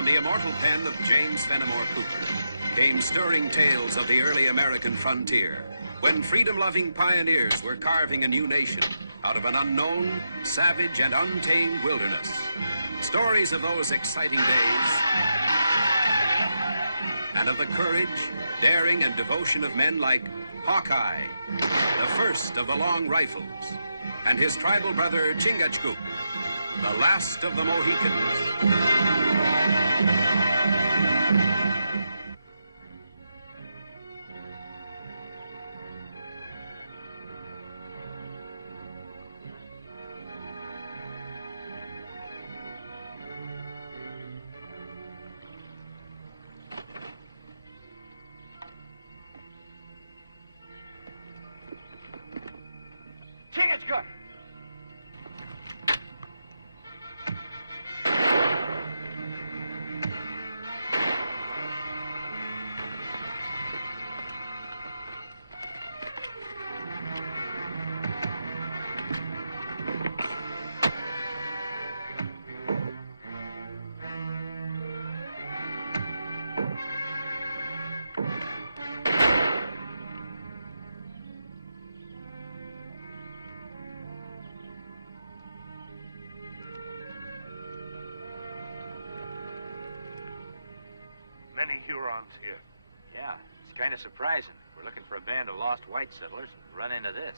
From the immortal pen of James Fenimore Cooper came stirring tales of the early American frontier, when freedom-loving pioneers were carving a new nation out of an unknown, savage, and untamed wilderness. Stories of those exciting days and of the courage, daring, and devotion of men like Hawkeye, the first of the long rifles, and his tribal brother Chingachgook, the last of the Mohicans. Chingachgook! Many Hurons here. Yeah, it's kind of surprising. We're looking for a band of lost white settlers and run into this.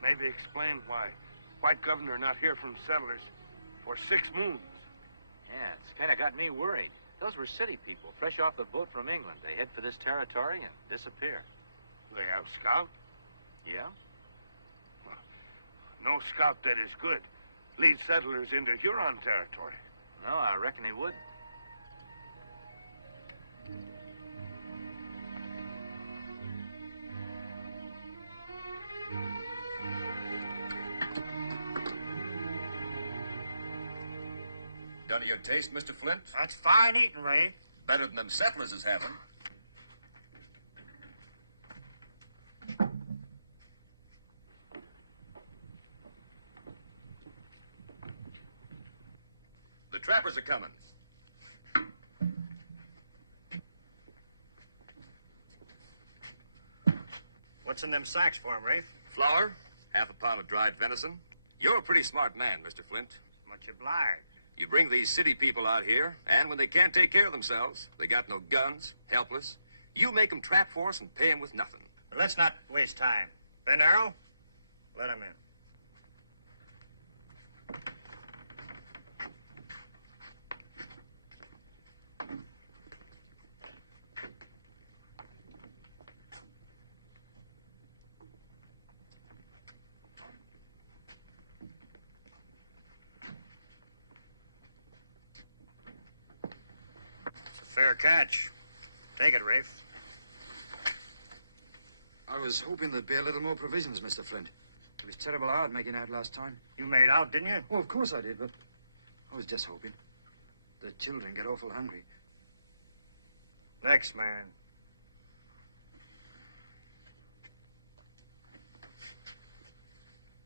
Maybe explain why white governor not hear from settlers for 6 moons. Yeah, it's kind of got me worried. Those were city people, fresh off the boat from England. They head for this territory and disappear. They have scout? Yeah? No scout that is good leads settlers into Huron territory. No, I reckon he wouldn't. Done to your taste, Mr. Flint? That's fine eating, Ray. Better than them settlers is having. The trappers are coming. What's in them sacks for him, Rafe? Flour, half a pound of dried venison. You're a pretty smart man, Mr. Flint. Much obliged. You bring these city people out here, and when they can't take care of themselves, they got no guns, helpless, you make them trap for us and pay them with nothing. But let's not waste time. Ben Arrow, let him in. Fair catch. Take it, Rafe. I was hoping there'd be a little more provisions, Mr. Flint. It was terrible hard making out last time. You made out, didn't you? Oh, of course I did, but I was just hoping. The children get awful hungry. Next man.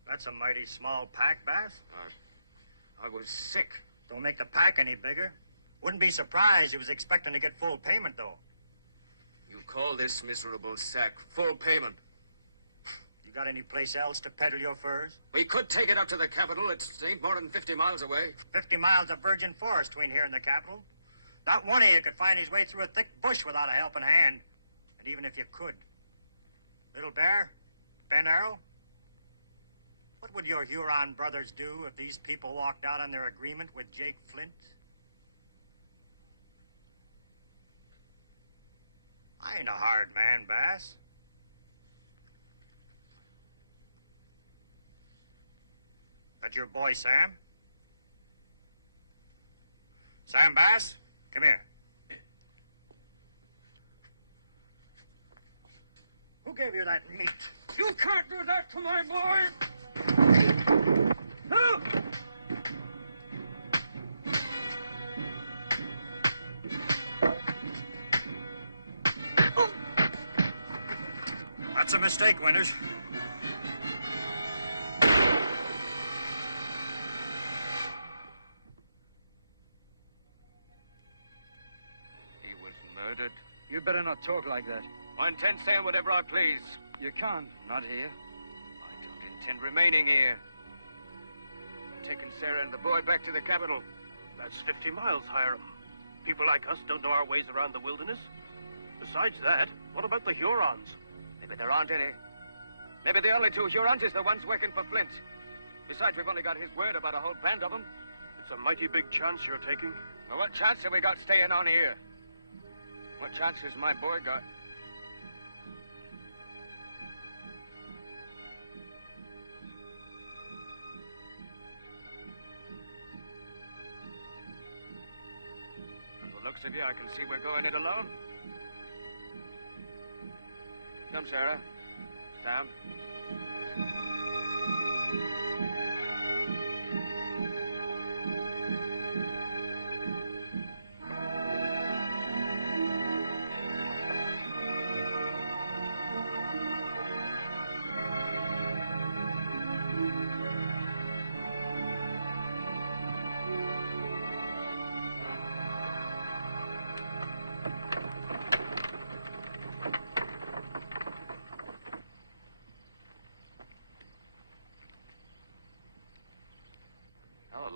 That's a mighty small pack, Bass. I was sick. Don't make the pack any bigger. Wouldn't be surprised he was expecting to get full payment, though. You call this miserable sack full payment? You got any place else to peddle your furs? We could take it up to the capital. It ain't more than 50 miles away. 50 miles of virgin forest between here and the capital. Not one of you could find his way through a thick bush without a helping hand. And even if you could. Little Bear? Ben Arrow? What would your Huron brothers do if these people walked out on their agreement with Jake Flint? I ain't a hard man, Bass. That your boy, Sam? Sam Bass, come here. Who gave you that meat? You can't do that to my boy! No! That's a mistake, Winters. murdered. You better not talk like that. I intend saying whatever I please. You can't. Not here. I don't intend remaining here. I'm taking Sarah and the boy back to the capital. That's 50 miles, Hiram. People like us don't know our ways around the wilderness. Besides that, what about the Hurons? Maybe there aren't any. Maybe the only two Hurons is the ones working for Flint. Besides, we've only got his word about a whole band of them. It's a mighty big chance you're taking. Well, what chance have we got staying on here? What chance has my boy got? From the looks of you, I can see we're going it alone. Come, Sarah. Sam.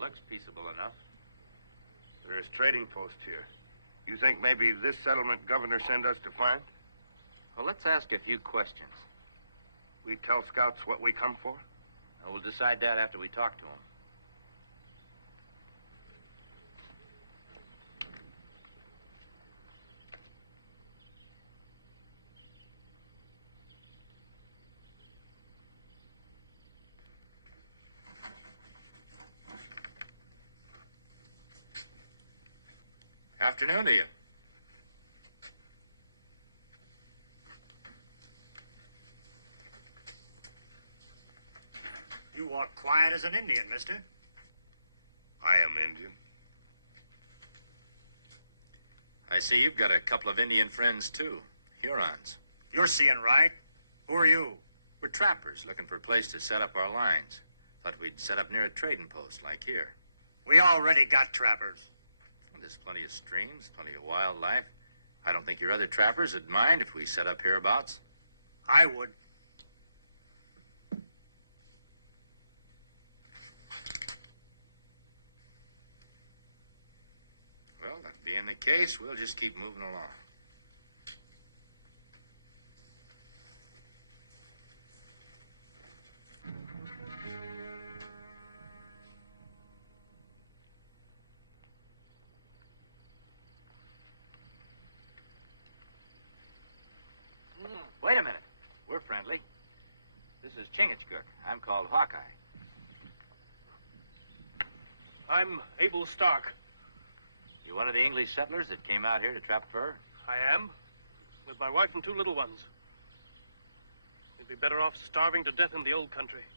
Looks peaceable enough. There is trading post here. You think maybe this settlement governor sent us to find? Well, let's ask a few questions. We tell scouts what we come for? We'll decide that after we talk to him. Afternoon to you. You walk quiet as an Indian, mister. I am Indian. I see you've got a couple of Indian friends, too. Hurons. You're seeing right. Who are you? We're trappers looking for a place to set up our lines. Thought we'd set up near a trading post like here. We already got trappers. There's plenty of streams, plenty of wildlife. I don't think your other trappers would mind if we set up hereabouts. I would. Well, that being the case, we'll just keep moving along. Wait a minute. We're friendly. This is Chingachgook. I'm called Hawkeye. I'm Abel Stark. You one of the English settlers that came out here to trap fur? I am. With my wife and two little ones. We'd be better off starving to death in the old country.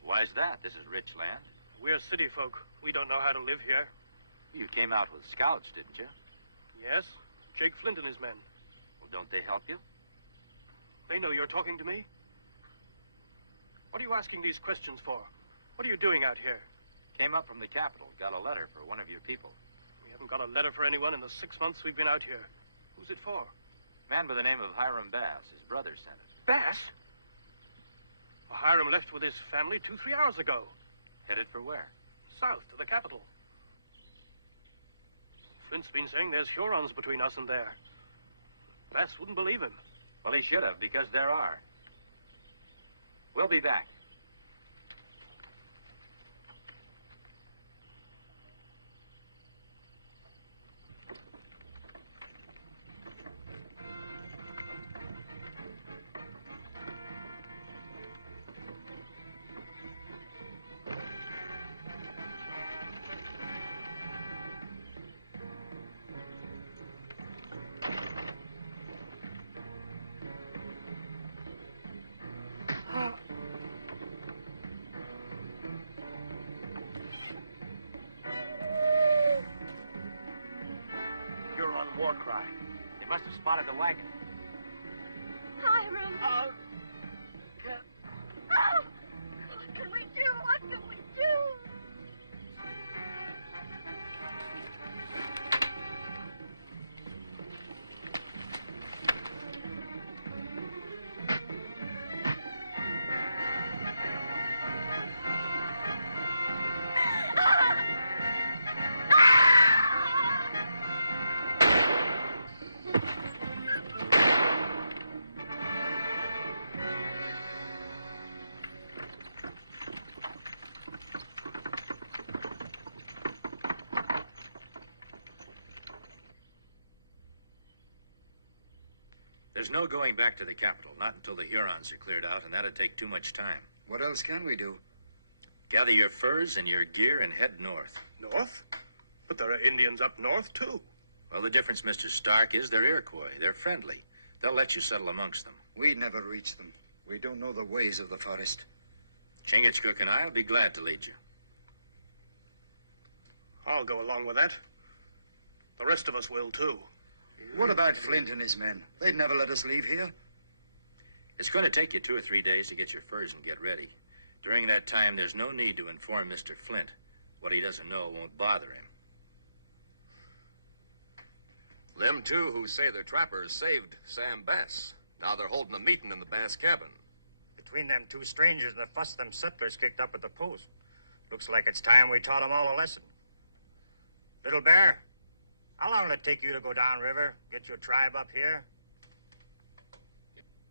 Why's that? This is rich land. We're city folk. We don't know how to live here. You came out with scouts, didn't you? Yes, Jake Flint and his men. Well, don't they help you? They know you're talking to me. What are you asking these questions for? What are you doing out here? Came up from the capital. Got a letter for one of your people. We haven't got a letter for anyone in the 6 months we've been out here. Who's it for? Man by the name of Hiram Bass. His brother sent it. Bass? Well, Hiram left with his family 2-3 hours ago. Headed for where? South to the capital. Flint's been saying there's Hurons between us and there. Bass wouldn't believe him. Well, he should have, because there are. We'll be back. War cry. They must have spotted the wagon. Hiram. What can we do? What can we do? There's no going back to the capital, not until the Hurons are cleared out, and that'd take too much time. What else can we do? Gather your furs and your gear and head north. North? But there are Indians up north, too. Well, the difference, Mr. Stark, is they're Iroquois. They're friendly. They'll let you settle amongst them. We'd never reach them. We don't know the ways of the forest. Chingachgook and I'll be glad to lead you. I'll go along with that. The rest of us will, too. What about Flint and his men? They'd never let us leave here. It's going to take you 2 or 3 days to get your furs and get ready. During that time, there's no need to inform Mr. Flint. What he doesn't know won't bother him. Them two who say they're trappers saved Sam Bass. Now they're holding a meeting in the Bass cabin. Between them two strangers and the fuss them settlers kicked up at the post. Looks like it's time we taught them all a lesson. Little Bear, how long will it take you to go downriver, get your tribe up here?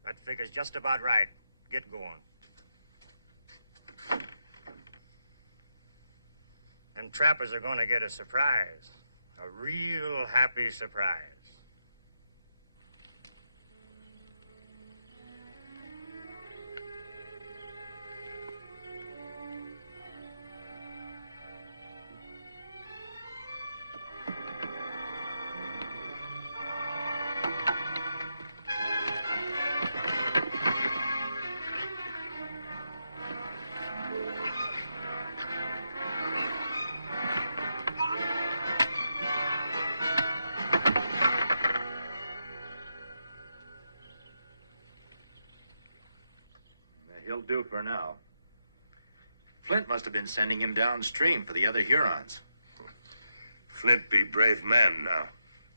That figure's just about right. Get going. And trappers are going to get a surprise. A real happy surprise. He'll do for now. Flint must have been sending him downstream for the other Hurons. Flint be brave man now,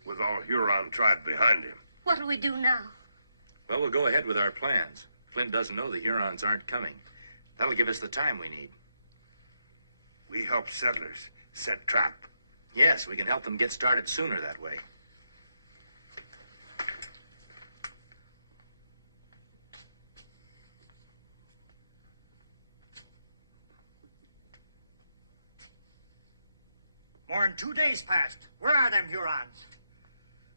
with all Huron tribe behind him. What'll we do now? Well, we'll go ahead with our plans. Flint doesn't know the Hurons aren't coming. That'll give us the time we need. We help settlers set trap. Yes, we can help them get started sooner that way. More than 2 days passed. Where are them Hurons?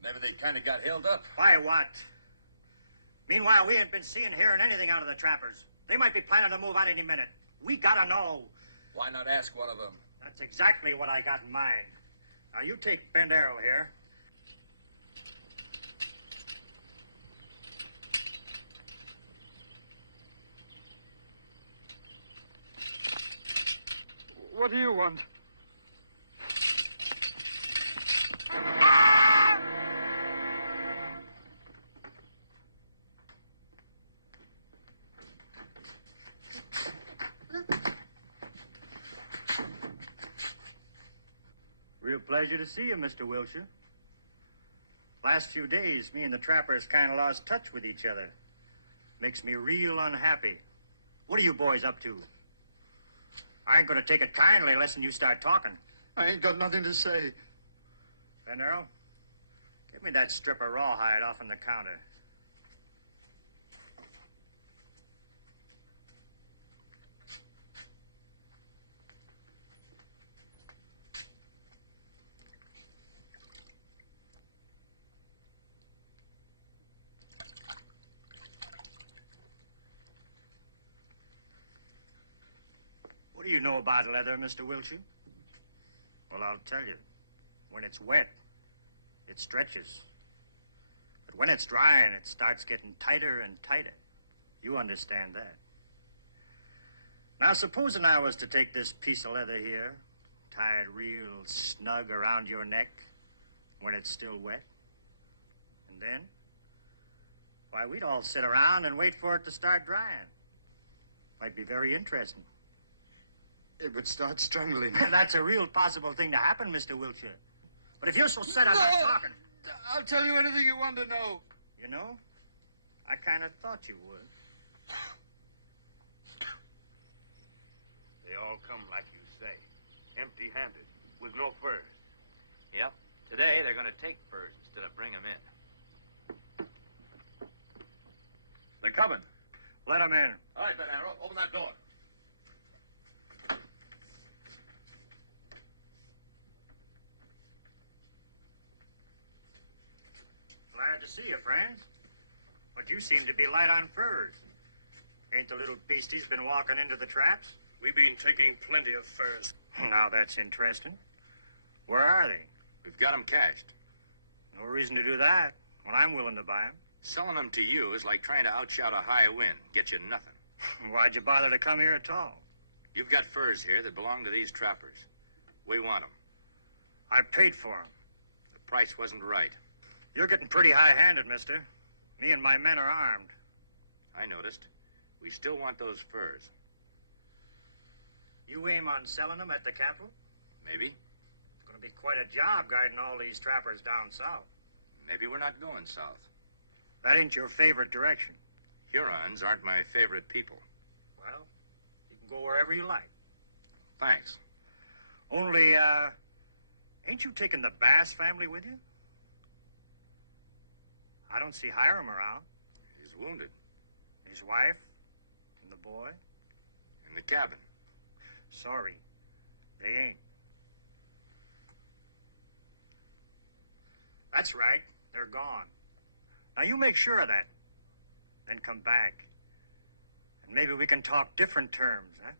Maybe they kind of got held up. By what? Meanwhile, we ain't been seeing, hearing anything out of the trappers. They might be planning to move out any minute. We gotta know. Why not ask one of them? That's exactly what I got in mind. Now, you take Bent Arrow here. What do you want? Real pleasure to see you, Mr. Wilshire. Last few days, me and the trappers kind of lost touch with each other. Makes me real unhappy. What are you boys up to? I ain't gonna take it kindly unless you start talking. I ain't got nothing to say. Bent Arrow, give me that strip of rawhide off on the counter. What do you know about leather, Mr. Wilshire? Well, I'll tell you. When it's wet, it stretches. But when it's drying, it starts getting tighter and tighter. You understand that. Now, supposing I was to take this piece of leather here, tie it real snug around your neck when it's still wet, and then, why, we'd all sit around and wait for it to start drying. Might be very interesting. It would start strangling. That's a real possible thing to happen, Mr. Wilshire. But if you're so set on not talking... I'll tell you anything you want to know. You know, I kind of thought you would. They all come like you say, empty-handed, with no furs. Yep. Today, they're going to take furs instead of bring them in. They're coming. Let them in. All right, Bent Arrow, open that door. Glad to see you, friends. But you seem to be light on furs. Ain't the little beasties been walking into the traps? We've been taking plenty of furs. Now that's interesting. Where are they? We've got them cached. No reason to do that when I'm willing to buy them. Selling them to you is like trying to outshout a high wind. Get you nothing. Why'd you bother to come here at all? You've got furs here that belong to these trappers. We want them. I paid for them. The price wasn't right. You're getting pretty high-handed, mister. Me and my men are armed. I noticed. We still want those furs. You aim on selling them at the capital? Maybe. It's going to be quite a job guiding all these trappers down south. Maybe we're not going south. That ain't your favorite direction. Hurons aren't my favorite people. Well, you can go wherever you like. Thanks. Only, ain't you taking the Bass family with you? I don't see Hiram around. He's wounded. His wife? And the boy? In the cabin. Sorry, they ain't. That's right. They're gone. Now, you make sure of that. Then come back. And maybe we can talk different terms, huh?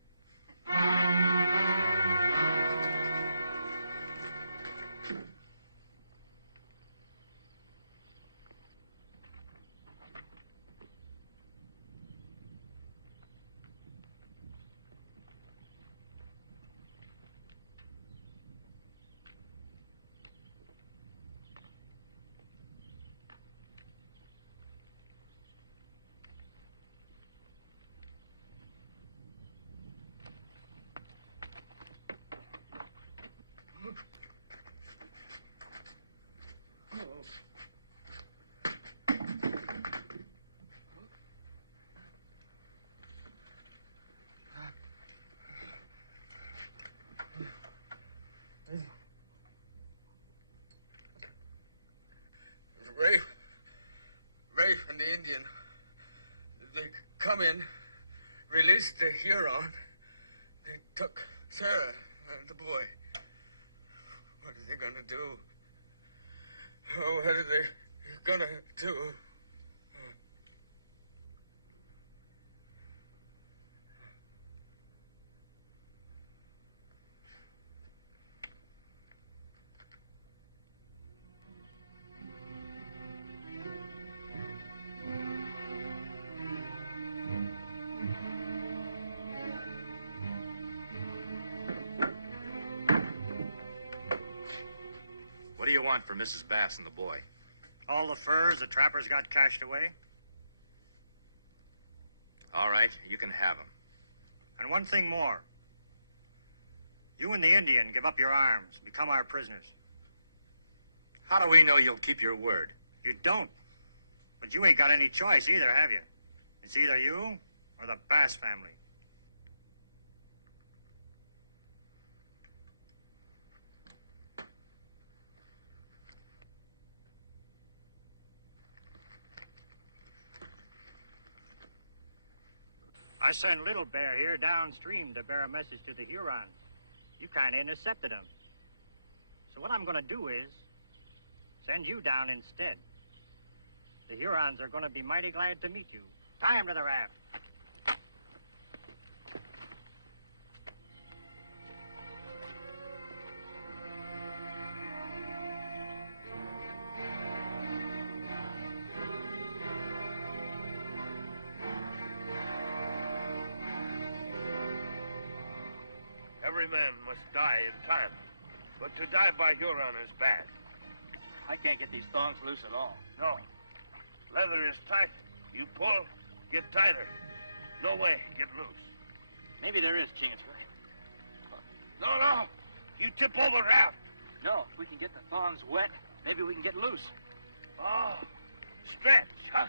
Rafe and the Indian, they come in, released the Huron. They took Sarah and the boy. What are they gonna do? Oh, what are they gonna do? What do you want for Mrs. Bass and the boy? All the furs the trappers got cached away? All right, you can have them. And one thing more. You and the Indian give up your arms, become our prisoners. How do we know you'll keep your word? You don't. But you ain't got any choice either, have you? It's either you or the Bass family. I sent Little Bear here downstream to bear a message to the Hurons. You kind of intercepted him. So what I'm going to do is send you down instead. The Hurons are going to be mighty glad to meet you. Tie him to the raft. Every man must die in time. But to die by Huron is bad. I can't get these thongs loose at all. No. Leather is tight. You pull, get tighter. No way, get loose. Maybe there is, Chingachgook. No. You tip over raft. No, if we can get the thongs wet, maybe we can get loose. Oh, stretch, huh?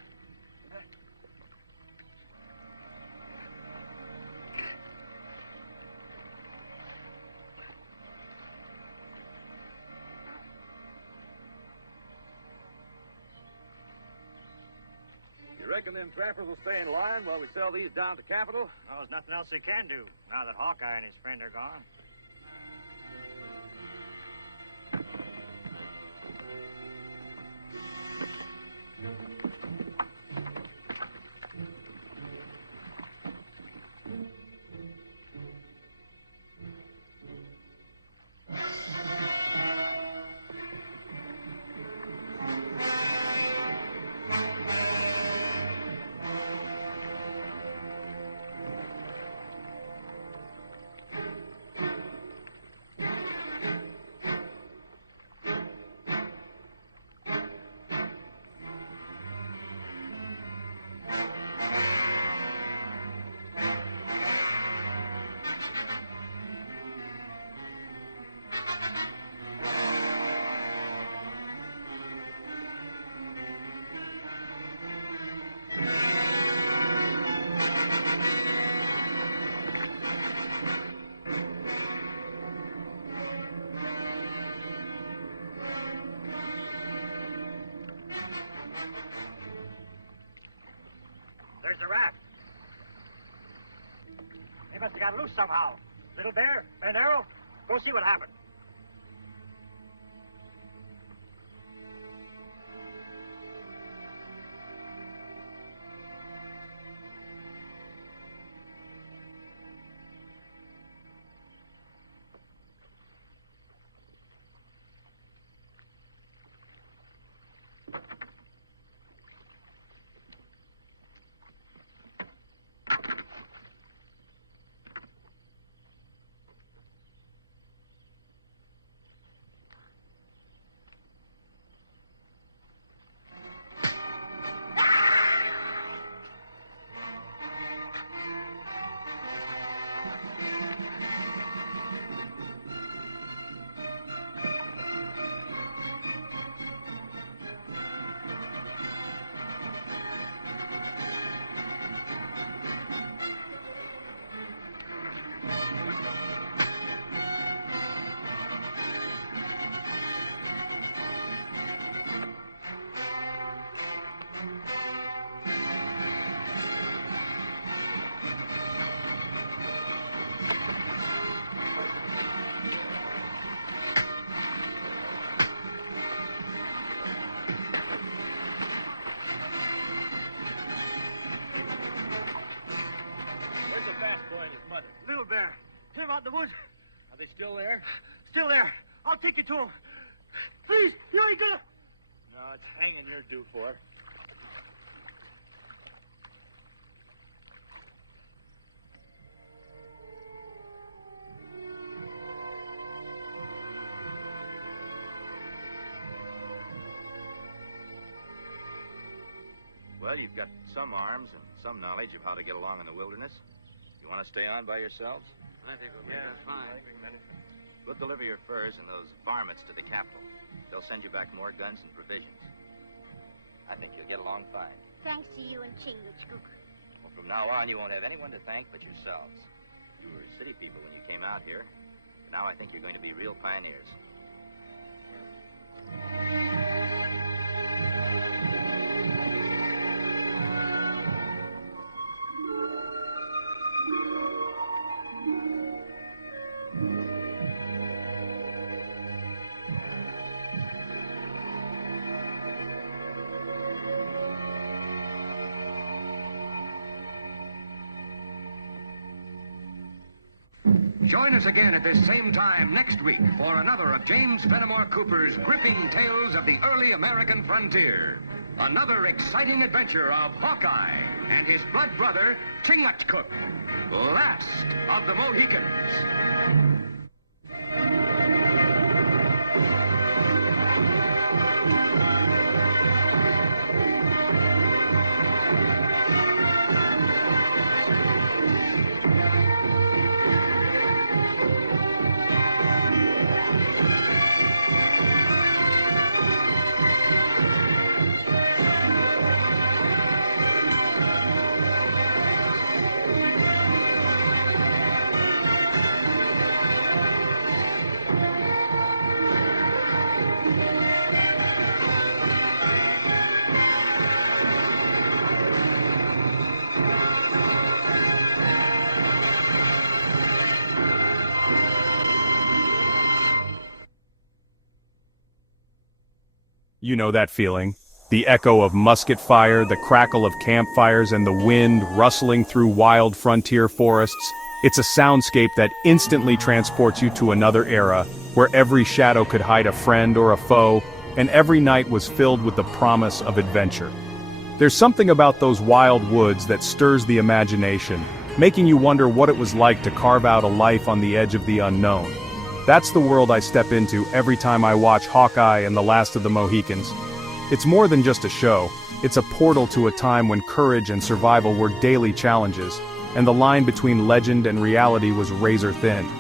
You reckon them trappers will stay in line while we sell these down at the capital? Well, there's nothing else they can do now that Hawkeye and his friend are gone. They got loose somehow. Little Bear, Ben Arrow, go see what happened. Little Bear, him out in the woods. Are they still there? Still there. I'll take you to him. Please, you ain't gonna... No, it's hanging you're due for. Well, you've got some arms and some knowledge of how to get along in the wilderness. You want to stay on by yourselves? I think we'll be fine. We'll deliver your furs and those varmints to the capital. They'll send you back more guns and provisions. I think you'll get along fine. Thanks to you and Chingachgook. Well, from now on, you won't have anyone to thank but yourselves. You were city people when you came out here. Now I think you're going to be real pioneers. Join us again at this same time next week for another of James Fenimore Cooper's gripping tales of the early American frontier. Another exciting adventure of Hawkeye and his blood brother, Chingachgook, last of the Mohicans. You know that feeling. The echo of musket fire, the crackle of campfires, and the wind rustling through wild frontier forests. It's a soundscape that instantly transports you to another era, where every shadow could hide a friend or a foe, and every night was filled with the promise of adventure. There's something about those wild woods that stirs the imagination, making you wonder what it was like to carve out a life on the edge of the unknown. That's the world I step into every time I watch Hawkeye and the Last of the Mohicans. It's more than just a show, it's a portal to a time when courage and survival were daily challenges, and the line between legend and reality was razor thin.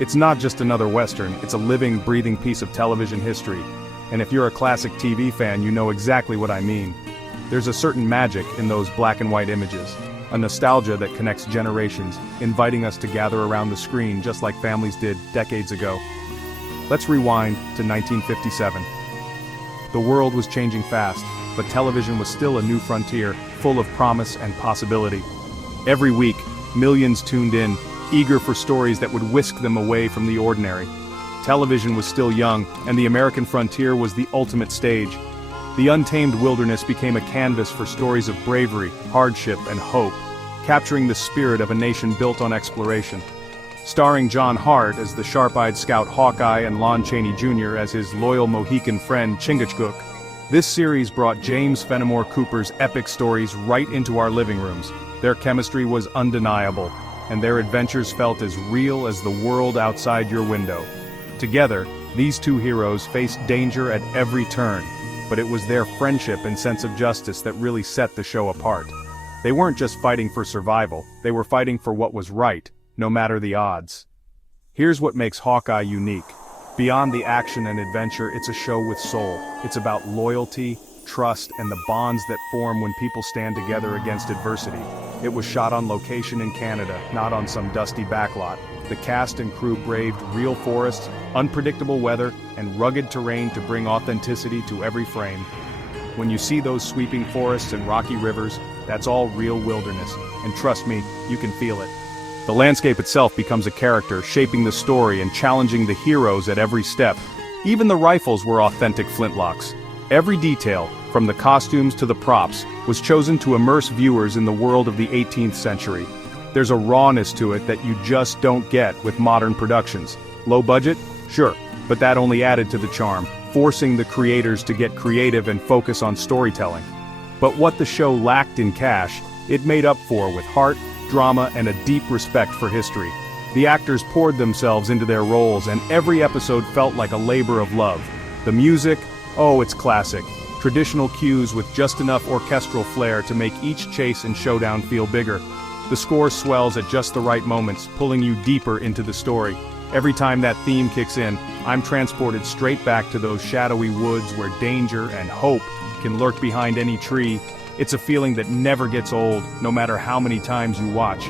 It's not just another Western, it's a living, breathing piece of television history, and if you're a classic TV fan, you know exactly what I mean. There's a certain magic in those black and white images, a nostalgia that connects generations, inviting us to gather around the screen just like families did decades ago. Let's rewind to 1957. The world was changing fast, but television was still a new frontier, full of promise and possibility. Every week, millions tuned in, eager for stories that would whisk them away from the ordinary. Television was still young, and the American frontier was the ultimate stage. The untamed wilderness became a canvas for stories of bravery, hardship, and hope, capturing the spirit of a nation built on exploration. Starring John Hart as the sharp-eyed scout Hawkeye and Lon Chaney Jr. as his loyal Mohican friend Chingachgook, this series brought James Fenimore Cooper's epic stories right into our living rooms. Their chemistry was undeniable, and their adventures felt as real as the world outside your window. Together, these two heroes faced danger at every turn, but it was their friendship and sense of justice that really set the show apart. They weren't just fighting for survival, they were fighting for what was right, no matter the odds. Here's what makes Hawkeye unique. Beyond the action and adventure, it's a show with soul. It's about loyalty, trust, and the bonds that form when people stand together against adversity. It was shot on location in Canada, not on some dusty backlot. The cast and crew braved real forests, unpredictable weather, and rugged terrain to bring authenticity to every frame. When you see those sweeping forests and rocky rivers, that's all real wilderness, and trust me, you can feel it. The landscape itself becomes a character, shaping the story and challenging the heroes at every step. Even the rifles were authentic flintlocks. Every detail, from the costumes to the props, was chosen to immerse viewers in the world of the 18th century. There's a rawness to it that you just don't get with modern productions. Low budget? Sure, but that only added to the charm, forcing the creators to get creative and focus on storytelling. But what the show lacked in cash, it made up for with heart, drama, and a deep respect for history. The actors poured themselves into their roles, and every episode felt like a labor of love. The music, oh, it's classic. Traditional cues with just enough orchestral flair to make each chase and showdown feel bigger. The score swells at just the right moments, pulling you deeper into the story. Every time that theme kicks in, I'm transported straight back to those shadowy woods where danger and hope can lurk behind any tree. It's a feeling that never gets old, no matter how many times you watch.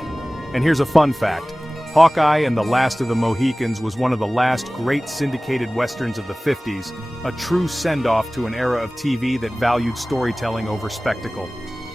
And here's a fun fact. Hawkeye and the Last of the Mohicans was one of the last great syndicated westerns of the 50s, a true send-off to an era of TV that valued storytelling over spectacle.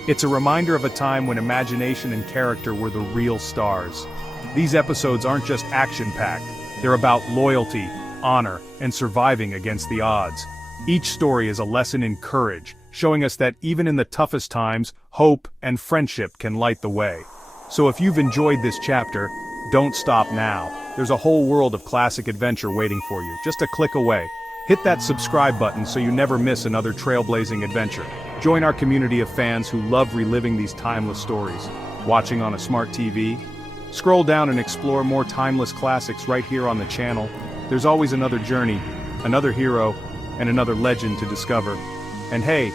It's a reminder of a time when imagination and character were the real stars. These episodes aren't just action-packed, they're about loyalty, honor, and surviving against the odds. Each story is a lesson in courage, showing us that even in the toughest times, hope and friendship can light the way. So if you've enjoyed this chapter, don't stop now. There's a whole world of classic adventure waiting for you, just a click away. Hit that subscribe button so you never miss another trailblazing adventure. Join our community of fans who love reliving these timeless stories. Watching on a smart TV? Scroll down and explore more timeless classics right here on the channel. There's always another journey, another hero, and another legend to discover. And hey,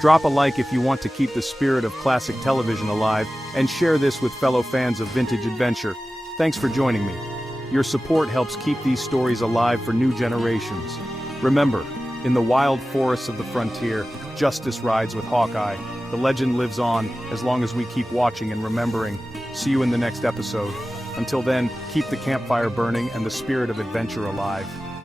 drop a like if you want to keep the spirit of classic television alive, and share this with fellow fans of vintage adventure. Thanks for joining me. Your support helps keep these stories alive for new generations. Remember, in the wild forests of the frontier, justice rides with Hawkeye. The legend lives on as long as we keep watching and remembering. See you in the next episode. Until then, keep the campfire burning and the spirit of adventure alive.